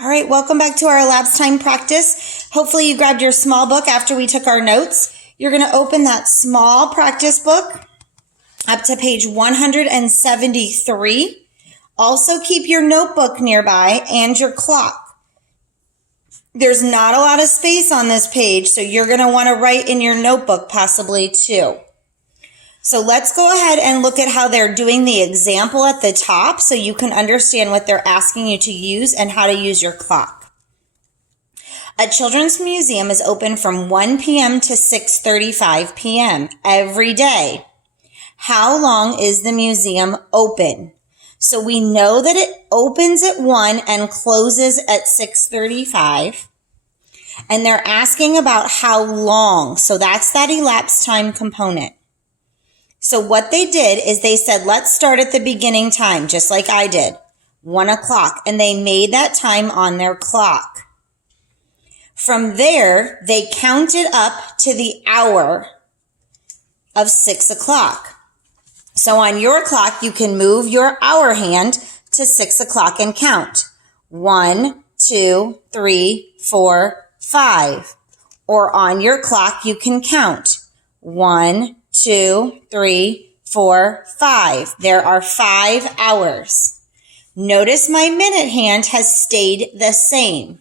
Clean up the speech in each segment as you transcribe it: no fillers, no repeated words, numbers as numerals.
All right, welcome back to our elapsed time practice. Hopefully you grabbed your small book after we took our notes. You're going to open that small practice book up to page 173. Also keep your notebook nearby and your clock. There's not a lot of space on this page, so you're going to want to write in your notebook possibly too. So let's go ahead and look at how they're doing the example at the top so you can understand what they're asking you to use and how to use your clock. A children's museum is open from 1 p.m. to 6:35 p.m. every day. How long is the museum open? So we know that it opens at 1 and closes at 6:35. And they're asking about how long. So that's that elapsed time component. So what they did is they said, let's start at the beginning time, just like I did, 1 o'clock. And they made that time on their clock. From there, they counted up to the hour of 6 o'clock. So on your clock, you can move your hour hand to 6 o'clock and count. 1, 2, 3, 4, 5. Or on your clock, you can count 1, 2, 3, 4, 5. There are 5 hours. Notice my minute hand has stayed the same.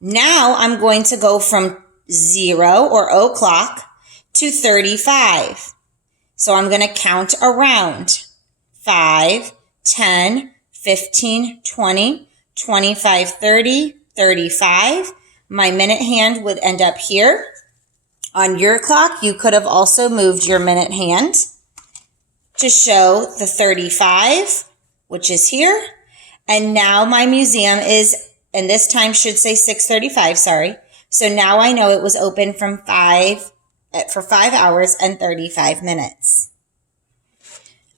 Now I'm going to go from 0 or o'clock to 35. So I'm going to count around 5, 10, 15, 20, 25, 30, 35. My minute hand would end up here. On your clock, you could have also moved your minute hand to show the 35, which is here. And now my museum is, and this time should say 6:35, sorry. So now I know it was open for 5 hours and 35 minutes.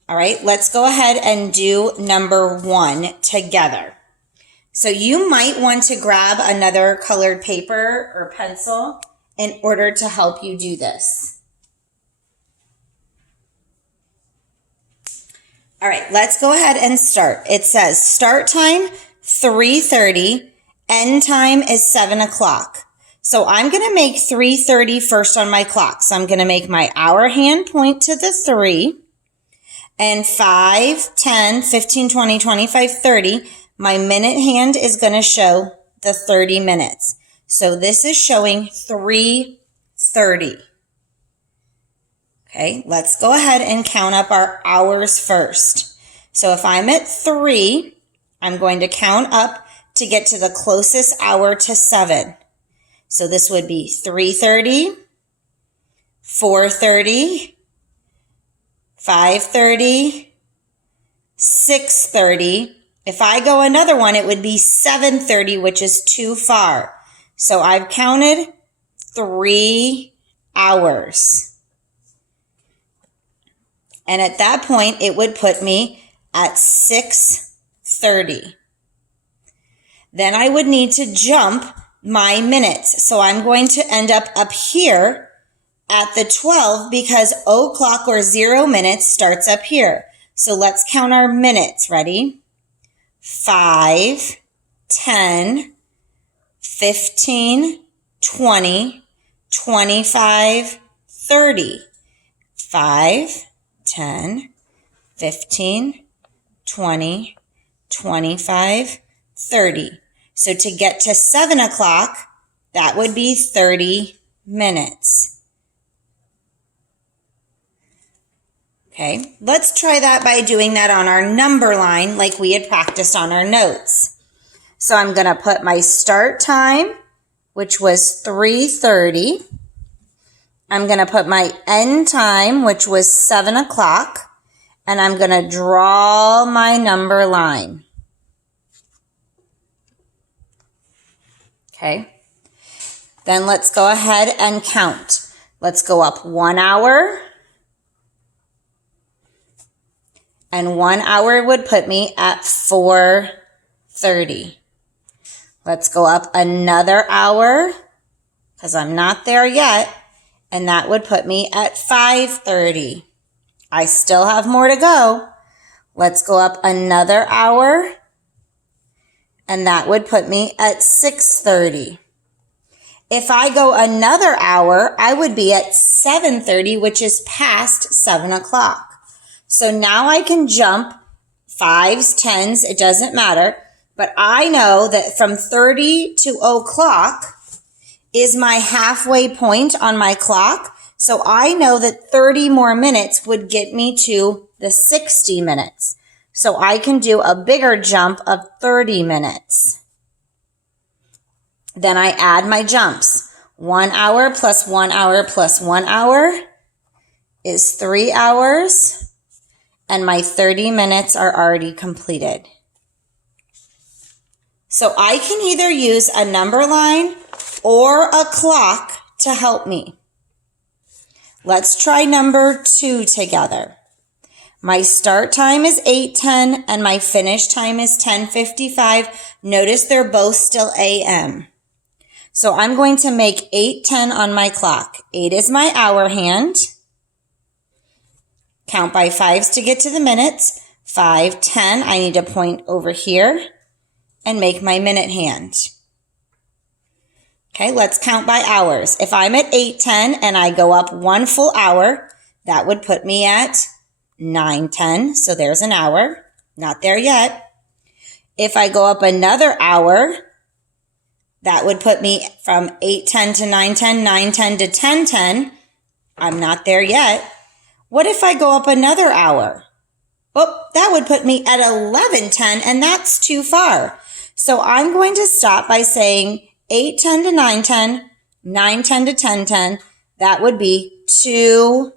All right, let's go ahead and do number 1 together. So you might want to grab another colored paper or pencil in order to help you do this. All right, let's go ahead and start. It says start time 3:30, end time is 7 o'clock. So I'm going to make 3:30 first on my clock. So I'm going to make my hour hand point to the 3, and 5, 10, 15, 20, 25, 30. My minute hand is going to show the 30 minutes. So this is showing 3:30. Okay, let's go ahead and count up our hours first. So if I'm at 3, I'm going to count up to get to the closest hour to 7. So this would be 3:30, 4:30, 5:30, 6:30. If I go another one, it would be 7:30, which is too far. So I've counted 3 hours. And at that point, it would put me at 6:30. Then I would need to jump my minutes. So I'm going to end up here at the 12 because o'clock or 0 minutes starts up here. So let's count our minutes. Ready? 5, 10, 15, 20, 25, 30. 5, 10, 15, 20, 25, 30. So to get to 7 o'clock, that would be 30 minutes. Okay, let's try that by doing that on our number line like we had practiced on our notes. So I'm going to put my start time, which was 3:30. I'm going to put my end time, which was 7 o'clock, and I'm going to draw my number line. Okay, then let's go ahead and count. Let's go up 1 hour, and 1 hour would put me at 4:30. Let's go up another hour, because I'm not there yet, and that would put me at 5:30. I still have more to go. Let's go up another hour, and that would put me at 6:30. If I go another hour, I would be at 7:30, which is past 7 o'clock. So now I can jump 5s, 10s, it doesn't matter. But I know that from 30 to o'clock is my halfway point on my clock. So I know that 30 more minutes would get me to the 60 minutes. So I can do a bigger jump of 30 minutes. Then I add my jumps. 1 hour plus 1 hour plus 1 hour is 3 hours. And my 30 minutes are already completed. So I can either use a number line or a clock to help me. Let's try number 2 together. My start time is 8:10 and my finish time is 10:55. Notice they're both still AM. So I'm going to make 8:10 on my clock. 8 is my hour hand. Count by 5s to get to the minutes. 5, 10, I need to point over here and make my minute hand. Okay, let's count by hours. If I'm at 8:10 and I go up 1 full hour, that would put me at 9:10. So there's an hour. Not there yet. If I go up another hour, that would put me from 8:10 to 9:10, 9:10 to 10:10. I'm not there yet. What if I go up another hour? Oh, that would put me at 11:10, and that's too far. So I'm going to stop by saying 8:10 to 9:10, 9:10 to 10:10. That would be 2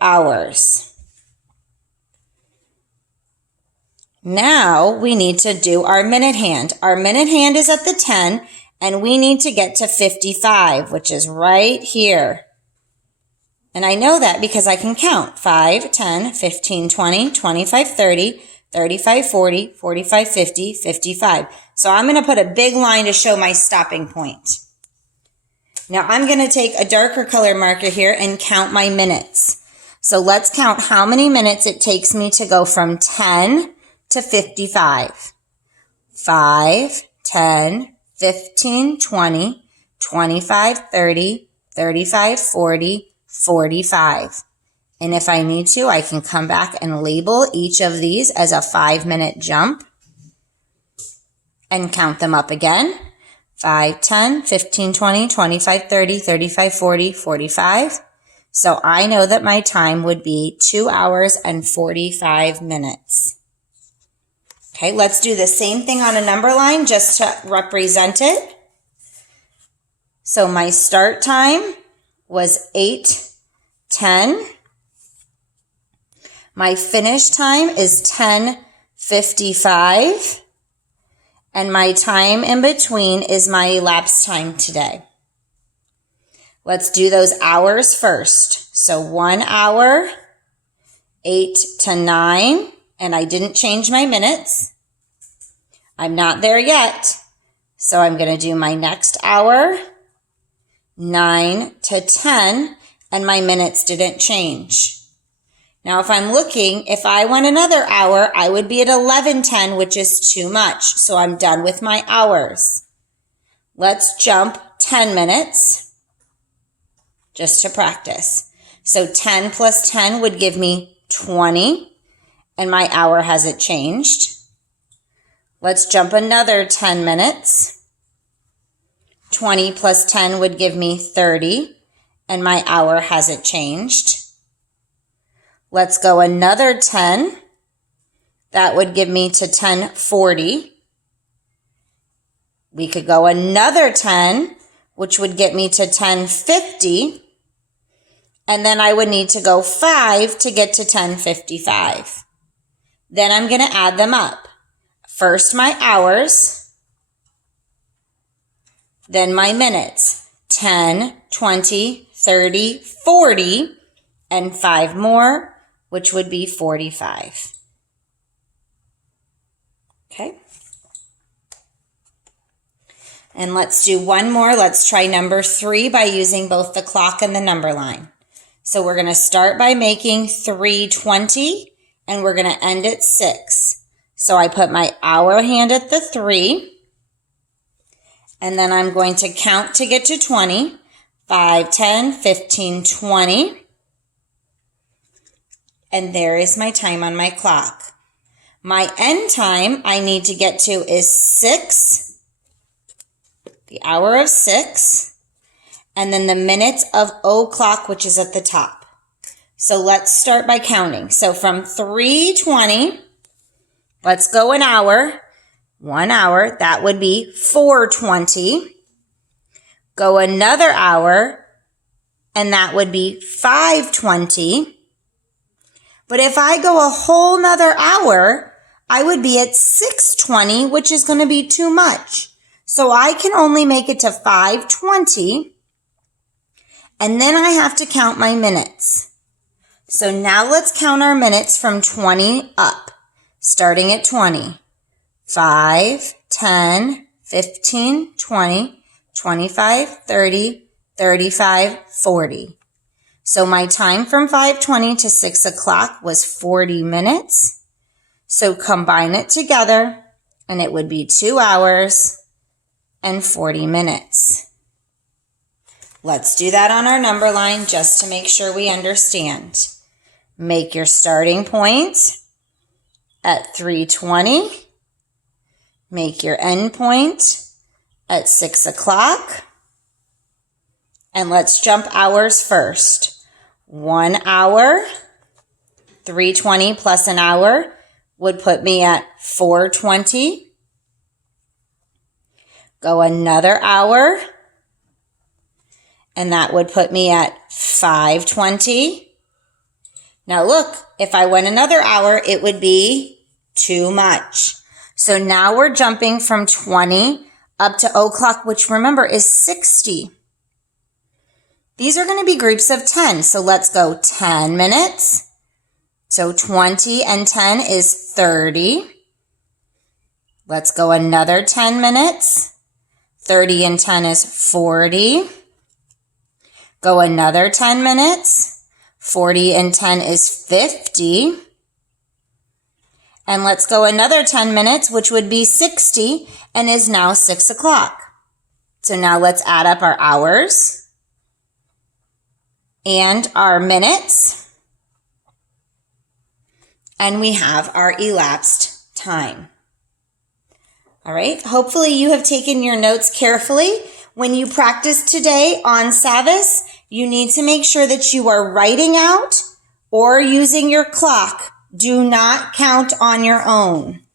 hours. Now we need to do our minute hand. Our minute hand is at the 10, and we need to get to 55, which is right here. And I know that because I can count 5, 10, 15, 20, 25, 30, 35, 40, 45, 50, 55. So I'm going to put a big line to show my stopping point. Now I'm going to take a darker color marker here and count my minutes. So let's count how many minutes it takes me to go from 10 to 55. 5, 10, 15, 20, 25, 30, 35, 40, 45. And if I need to, I can come back and label each of these as a 5-minute jump and count them up again. 5, 10, 15, 20, 25, 30, 35, 40, 45. So I know that my time would be 2 hours and 45 minutes. Okay, let's do the same thing on a number line just to represent it. So my start time was 8:10. My finish time is 10:55. And my time in between is my elapsed time today. Let's do those hours first. So 1 hour, 8 to 9, and I didn't change my minutes. I'm not there yet. So I'm going to do my next hour, 9 to 10, and my minutes didn't change. Now, if I'm looking, if I went another hour, I would be at 11:10, which is too much. So I'm done with my hours. Let's jump 10 minutes just to practice. So 10 plus 10 would give me 20, and my hour hasn't changed. Let's jump another 10 minutes. 20 plus 10 would give me 30, and my hour hasn't changed. Let's go another 10. That would give me to 10:40. We could go another 10, which would get me to 10:50. And then I would need to go 5 to get to 10:55. Then I'm going to add them up. First my hours, then my minutes. 10, 20, 30, 40, and 5 more, which would be 45. Okay. And let's do one more. Let's try number 3 by using both the clock and the number line. So we're going to start by making 3:20, and we're going to end at 6. So I put my hour hand at the 3, and then I'm going to count to get to 20. 5, 10, 15, 20. And there is my time on my clock. My end time I need to get to is 6, the hour of 6, and then the minutes of o'clock, which is at the top. So let's start by counting. So from 3:20, let's go an hour. 1 hour, that would be 4:20. Go another hour, and that would be 5:20. But if I go a whole nother hour, I would be at 6:20, which is going to be too much. So I can only make it to 5:20, and then I have to count my minutes. So now let's count our minutes from 20 up, starting at 20. 5, 10, 15, 20, 25, 30, 35, 40. So my time from 5:20 to 6 o'clock was 40 minutes. So combine it together, and it would be 2 hours and 40 minutes. Let's do that on our number line just to make sure we understand. Make your starting point at 3:20. Make your end point at 6 o'clock. And let's jump hours first. 1 hour, 3:20 plus an hour would put me at 4:20. Go another hour, and that would put me at 5:20. Now look, if I went another hour, it would be too much. So now we're jumping from 20 up to o'clock, which remember is 60. These are going to be groups of 10. So let's go 10 minutes. So 20 and 10 is 30. Let's go another 10 minutes. 30 and 10 is 40. Go another 10 minutes. 40 and 10 is 50. And let's go another 10 minutes, which would be 60 and is now 6 o'clock. So now let's add up our hours and our minutes. And we have our elapsed time. All right, hopefully you have taken your notes carefully. When you practice today on Savas, you need to make sure that you are writing out or using your clock. Do not count on your own.